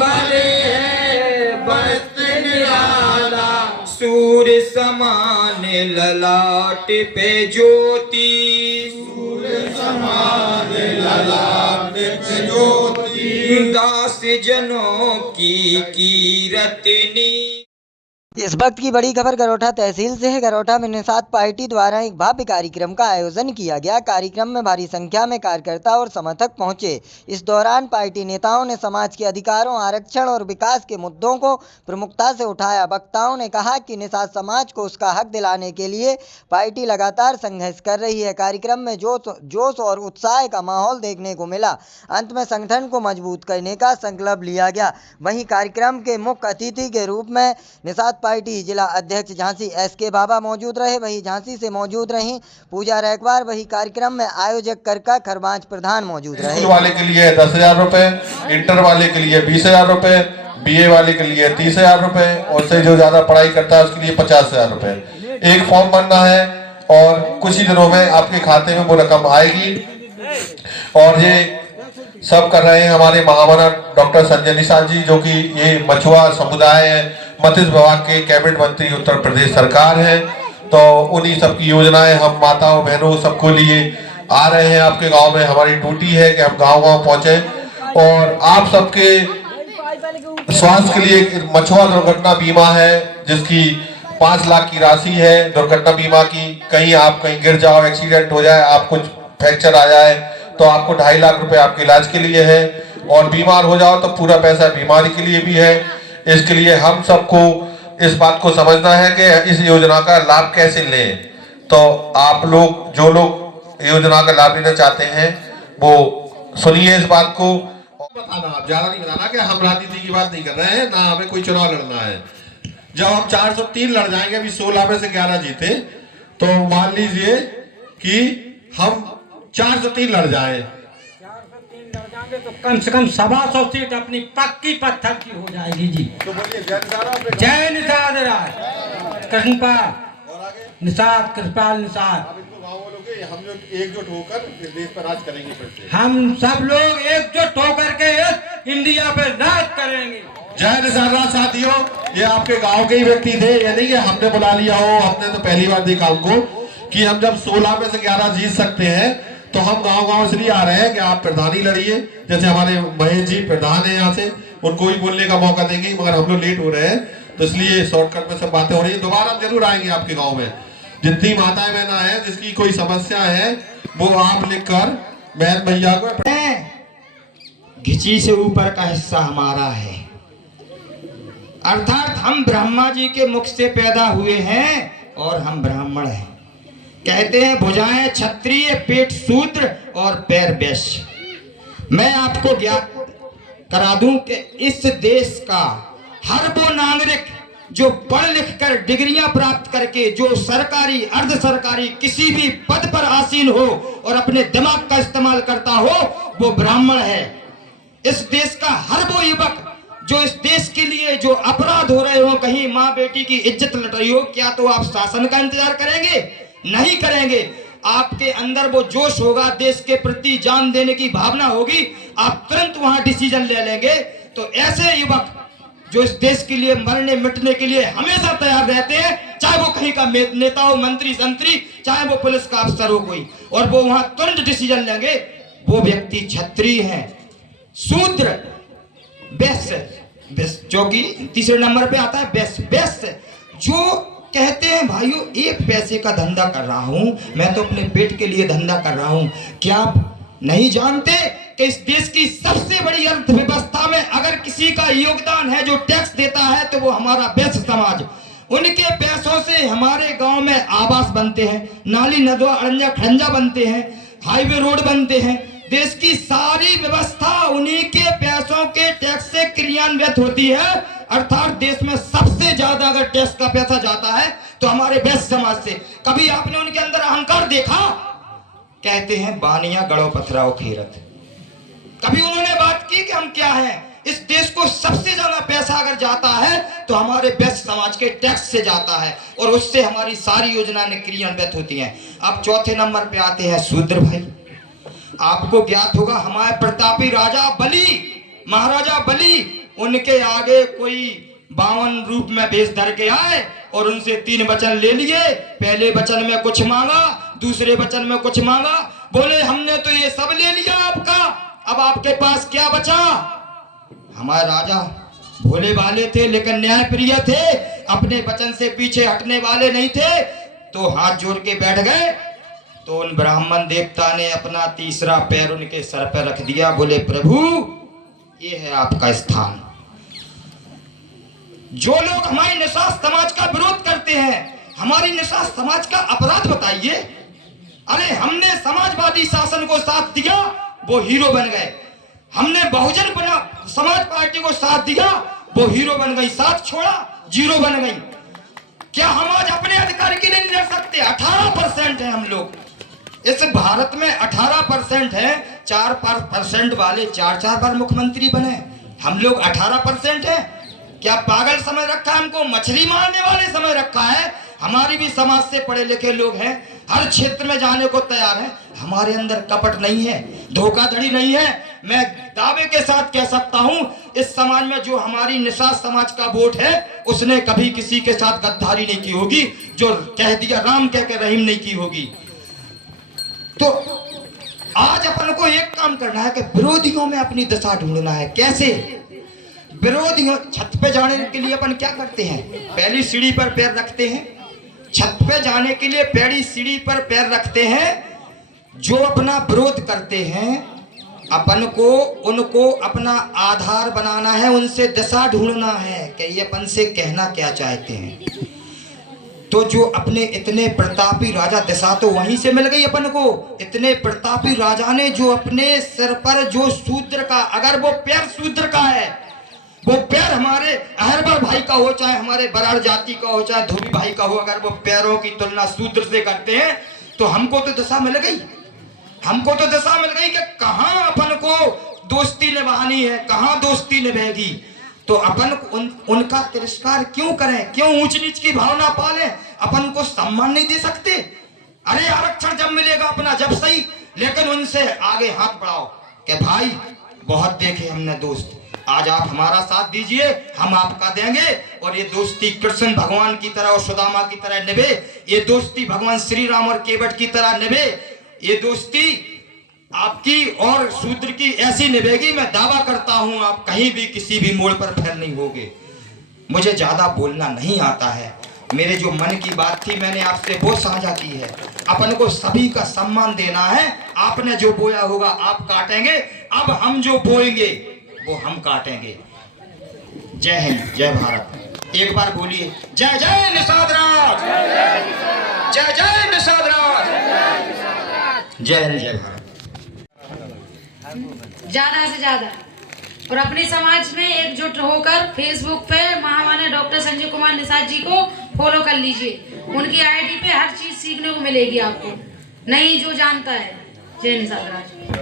भले है वस्त्र निराला, सूर्य समान ललाट पे ज्योति, सूर्य समान ललाट पे ज्योति, दास जनों की कीरतनी। इस वक्त की बड़ी खबर गरोठा तहसील से है। गरोठा में निषाद पार्टी द्वारा एक भव्य कार्यक्रम का आयोजन किया गया। कार्यक्रम में भारी संख्या में कार्यकर्ता और समर्थक पहुंचे। इस दौरान पार्टी नेताओं ने समाज के अधिकारों, आरक्षण और विकास के मुद्दों को प्रमुखता से उठाया। वक्ताओं ने कहा कि निषाद समाज को उसका हक दिलाने के लिए पार्टी लगातार संघर्ष कर रही है। कार्यक्रम में जोश और उत्साह का माहौल देखने को मिला। अंत में संगठन को मजबूत करने का संकल्प लिया गया। वहीं कार्यक्रम के मुख्य अतिथि के रूप में निषाद पार्टी जिला अध्यक्ष झांसी SK बाबा मौजूद रहे। वहीं झांसी से मौजूद रहीं पूजा रैकवार। वही कार्यक्रम में आयोजक करका खरबांज प्रधान मौजूद रहे। स्कूल वाले के लिए 10,000 रुपए, इंटर वाले के लिए 20,000 रुपए, BA वाले के लिए 30,000 रुपए और से जो ज्यादा पढ़ाई करता है उसके लिए 50,000 रुपए। एक फॉर्म भरना है और कुछ ही दिनों में आपके खाते में वो रकम आएगी। और ये सब कर रहे हैं हमारे महामना डॉक्टर संजय निषाद जी, जो कि ये मछुआ समुदाय मत्स्य विभाग के कैबिनेट मंत्री उत्तर प्रदेश सरकार है। तो उन्हीं सबकी योजनाएं हम माताओं बहनों सबको लिए आ रहे हैं आपके गांव में। हमारी ड्यूटी है कि हम गांव-गांव पहुंचे और आप सबके स्वास्थ्य के लिए मछुआ दुर्घटना बीमा है, जिसकी 5 लाख की राशि है दुर्घटना बीमा की। कहीं गिर जाओ, एक्सीडेंट हो जाए, आप कुछ फ्रैक्चर आ जाए तो आपको 2.5 लाख रुपए आपके इलाज के लिए है। और बीमार हो जाओ तो पूरा पैसा बीमारी के लिए भी है। इसके लिए हम सबको इस बात को समझना है कि इस योजना का लाभ कैसे लें। तो आप लोग जो लोग योजना का लाभ लेना चाहते हैं वो सुनिए इस बात को। बताना, आप ज्यादा नहीं बताना कि हम राजनीति की बात नहीं कर रहे हैं, ना हमें कोई चुनाव लड़ना है। जब हम 403 लड़ जाएंगे, अभी 16 में से 11 जीते, तो मान लीजिए कि हम 403 लड़ जाए तो कम से कम 125 सीट अपनी पक्की पत्थर की हो जाएगी जी। तो बोलिए जय निषाद राज कृष्णपाल निषाद कृष्णपाल निषाद। हम लोग एकजुट होकर देश पर राज करेंगे। फिर से हम सब लोग एकजुट होकर के इंडिया पर राज करेंगे। जय निषाद राज। साथियों, ये आपके गांव के ही व्यक्ति थे, यानी कि हमने बुला लिया हो। हमने तो पहली बार देखा हमको कि हम जब 16 में से 11 जीत सकते हैं तो हम गांव-गांव इसलिए आ रहे हैं कि आप प्रधानी लड़िए। जैसे हमारे महेश जी प्रधान है यहाँ से, उनको भी बोलने का मौका देंगे, मगर हम लोग लेट हो रहे हैं तो इसलिए शॉर्टकट में सब बातें हो रही है। दोबारा हम जरूर आएंगे आपके गांव में। जितनी माताएं बहना है जिसकी कोई समस्या है वो आप लिखकर बहन भैया को। घिची से ऊपर का हिस्सा हमारा है, अर्थात हम ब्रह्मा जी के मुख से पैदा हुए हैं और हम ब्राह्मण हैं। कहते हैं भुजाएं क्षत्रिय, पेट शूद्र और पैर वैश्य। मैं आपको ज्ञात करा दूं कि इस देश का हर वो नागरिक जो पढ़ लिख कर डिग्रियां प्राप्त करके जो सरकारी अर्ध सरकारी किसी भी पद पर आसीन हो और अपने दिमाग का इस्तेमाल करता हो वो ब्राह्मण है। इस देश का हर वो युवक जो इस देश के लिए जो अपराध हो रहे हो, कहीं माँ बेटी की इज्जत लुट रही हो, क्या तो आप शासन का इंतजार करेंगे? नहीं करेंगे। आपके अंदर वो जोश होगा, देश के प्रति जान देने की भावना होगी, आप तुरंत वहां डिसीजन ले लेंगे। तो ऐसे युवक जो इस देश के लिए मरने मिटने के लिए हमेशा तैयार रहते हैं, चाहे वो कहीं का नेता हो, मंत्री संतरी, चाहे वो पुलिस का अफसर हो कोई, और वो वहां तुरंत डिसीजन लेंगे। वो व्यक्ति क्षत्रिय है, शूद्र, वैश्य, जो कि तीसरे नंबर पे आता है वैश्य, जो कहते हैं भाइयों एक पैसे का धंधा कर रहा हूं, मैं तो अपने पेट के लिए धंधा कर रहा हूं। क्या आप नहीं जानते कि इस देश की सबसे बड़ी अर्थव्यवस्था में अगर किसी का योगदान है जो टैक्स देता है तो वो हमारा वैश्य समाज। उनके पैसों से हमारे गांव में आवास बनते हैं, नाली नदवा अड़ंजा खड़ंजा बनते हैं, हाईवे रोड बनते हैं। देश की सारी व्यवस्था उन्हीं के पैसों के टैक्स से क्रियान्वित होती है। अर्थात देश में सबसे ज्यादा अगर टैक्स का पैसा जाता है तो हमारे वैश्य समाज से। कभी आपने उनके अंदर अहंकार देखा? कहते हैं बानिया गड़ो पथराओ खीरत। कभी उन्होंने बात की कि हम क्या हैं? इस देश को सबसे ज्यादा पैसा अगर जाता है तो हमारे वैश्य समाज के टैक्स से जाता है और उससे हमारी सारी योजनाएं क्रियान्वित होती हैं। अब चौथे नंबर पे आते हैं शूद्र भाई। आपको ज्ञात होगा हमारे प्रतापी राजा बलि, महाराजा बलि, उनके आगे कोई 52 रूप में वेश धर के आए और उनसे 3 वचन ले लिए। पहले वचन में कुछ मांगा, दूसरे वचन में कुछ मांगा, बोले हमने तो ये सब ले लिया आपका, अब आपके पास क्या बचा। हमारे राजा भोले वाले थे लेकिन न्याय प्रिय थे, अपने वचन से पीछे हटने वाले नहीं थे, तो हाथ जोड़ के बैठ गए। तो उन ब्राह्मण देवता ने अपना तीसरा पैर उनके सर पर रख दिया, बोले प्रभु ये है आपका स्थान। जो लोग हमारी निषाद समाज का विरोध करते हैं, हमारी निषाद समाज का अपराध बताइए। अरे हमने समाजवादी शासन को साथ दिया, वो हीरो बन गए। हमने बहुजन समाज पार्टी को साथ दिया, वो हीरो बन गई। साथ छोड़ा, जीरो बन गई। क्या हम आज अपने अधिकार के लिए नहीं लड़ सकते? 18% है हम लोग इस भारत में, 18% है। 4% वाले 4 बार मुख्यमंत्री बने, हम लोग 18% है। क्या पागल समझ रखा है हमको? मछली मारने वाले समझ रखा है? हमारी भी समाज से पढ़े लिखे लोग हैं, हर क्षेत्र में जाने को तैयार हैं। हमारे अंदर कपट नहीं है, धोखाधड़ी नहीं है। मैं दावे के साथ कह सकता हूं, इस समाज में जो हमारी निषाद समाज का वोट है, उसने कभी किसी के साथ गद्दारी नहीं की होगी। जो कह दिया राम कह के रहीम नहीं की होगी। तो आज अपन को एक काम करना है कि विरोधियों में अपनी दशा ढूंढना है। कैसे? विरोधियों छत पे जाने के लिए अपन क्या करते हैं? पहली सीढ़ी पर पैर रखते हैं। छत पे जाने के लिए पहली सीढ़ी पर पैर रखते हैं। जो अपना विरोध करते हैं, अपन को उनको अपना आधार बनाना है, उनसे दशा ढूंढना है कि ये अपन से कहना क्या चाहते हैं। तो जो अपने इतने प्रतापी राजा, दशा तो वहीं से मिल गई अपन को। इतने प्रतापी राजा ने जो अपने सिर पर जो शूद्र का, अगर वो पैर शूद्र का है, वो पैर हमारे अहरबा भाई का हो, चाहे हमारे बराड़ जाति का हो, चाहे धोबी भाई का हो, अगर वो पैरों की तुलना शूद्र से करते हैं, तो हमको तो दशा मिल गई। हमको तो दशा मिल गई कि कहां अपन को दोस्ती निभानी है, कहां दोस्ती निभाएगी। तो अपन उनका तिरस्कार क्यों करें? क्यों ऊंच नीच की भावना पालें? अपन को सम्मान नहीं दे सकते? अरे आरक्षण जब मिलेगा अपना, जब सही, लेकिन उनसे आगे हाथ बढ़ाओ कि भाई बहुत देखे हमने दोस्त, आज आप हमारा साथ दीजिए, हम आपका देंगे। और ये दोस्ती कृष्ण भगवान की तरह और सुदामा की तरह निभे, ये दोस्ती भगवान श्री राम और केवट की तरह निभे। ये दोस्ती आपकी और शूद्र की ऐसी निभेगी, मैं दावा करता हूं आप कहीं भी किसी भी मोड़ पर फेल नहीं होगे। मुझे ज्यादा बोलना नहीं आता है, मेरे जो मन की बात थी मैंने आपसे वो साझा की है। अपन को सभी का सम्मान देना है। आपने जो बोया होगा आप काटेंगे, अब हम जो बोएंगे वो हम काटेंगे। जय हिंद, जय भारत। एक बार बोलिए, जय जय निषाद राज, जय जय निषाद राज, जय हिंद, जय भारत। ज्यादा से ज्यादा और अपने समाज में एकजुट होकर फेसबुक पे महामान्य डॉक्टर संजय कुमार निषाद जी को फॉलो कर लीजिए। उनकी आईडी पे हर चीज सीखने को मिलेगी आपको, नहीं जो जानता है। जय निषाद राज।